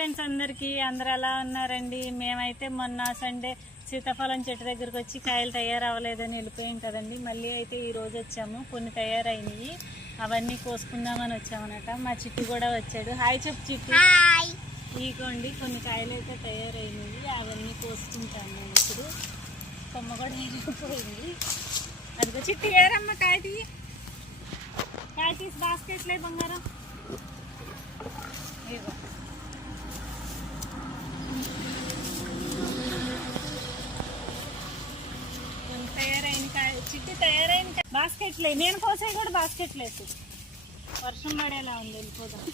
Friends అందరు ఎలా ఉన్నారండి? మేమైతే మొన్న సండే సీతాఫలం చెట్టు దగ్గరకు వచ్చి కాయలు తయారవ్వలేదని వెళ్ళిపోయాం కదండి. మళ్ళీ అయితే ఈ రోజు వచ్చాము, కొన్ని తయారైనవి అవన్నీ కోసుకుందామని వచ్చామన్నమాట. మా చిట్టు కూడా వచ్చాడు. హాయ్ చెప్పు చిట్టు. ఇగోండి కొన్ని కాయలు అయితే తయారైనవి, అవన్నీ కోసుకుంటాము నేను ఇప్పుడు. కొమ్మ కూడా వెళ్ళిపోయింది. అదిగో చిట్టు ఏరమ్మ కాయ తీసి బాస్కెట్లే బంగారం. ఇగో తయారైన కాయ చిట్టి తయారైన బాస్కెట్లే. నేను కోసాయి కూడా బాస్కెట్లు వేసి వర్షం పడేలా ఉంది. వెళ్ళిపోదాం.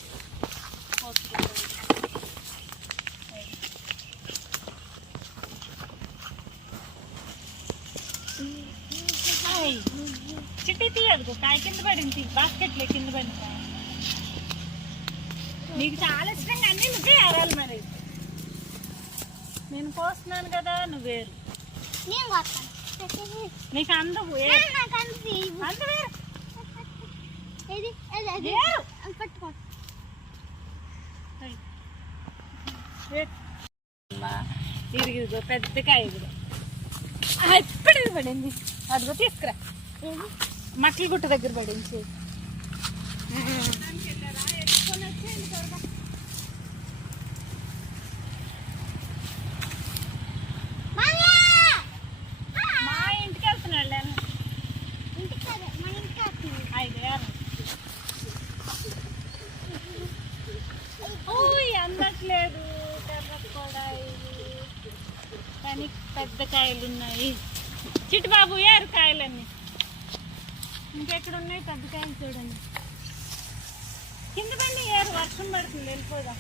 చిట్టి తీయదు, కాయ కింద పడింది. బాస్కెట్లే కింద పడింది కాయ. నీకు చాలా ఇష్టంగా అన్నీ నువ్వే ఏరాలి. మరి నేను కోస్తున్నాను కదా, నువ్వేరు. నీకు అందవు ఇదిగో పెద్ద కాయ కూడా ఎప్పుడు పడింది. అదిగో తీసుకురా. మక్కల గుట్ట దగ్గర పడింది. అందట్లేదు కానీ పెద్ద కాయలు ఉన్నాయి. చిట్టుబాబు ఏరు కాయలన్నీ. ఇంకెక్కడ ఉన్నాయి పెద్ద కాయలు చూడండి. కింద పని ఏరు, వర్షం పడుతుంది. వెళ్ళిపోదాం.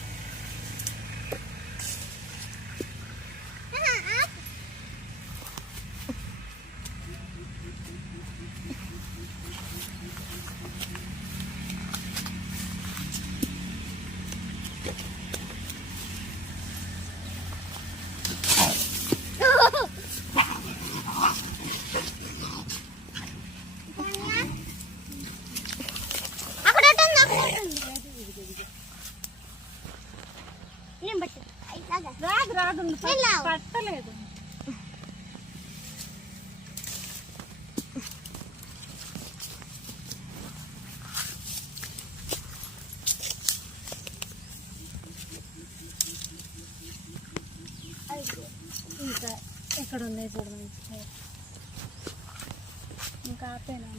రాదు పట్టలేదు. ఇంకా ఎక్కడ ఉన్నాయి చూడండి. ఇంకా ఆపేనా?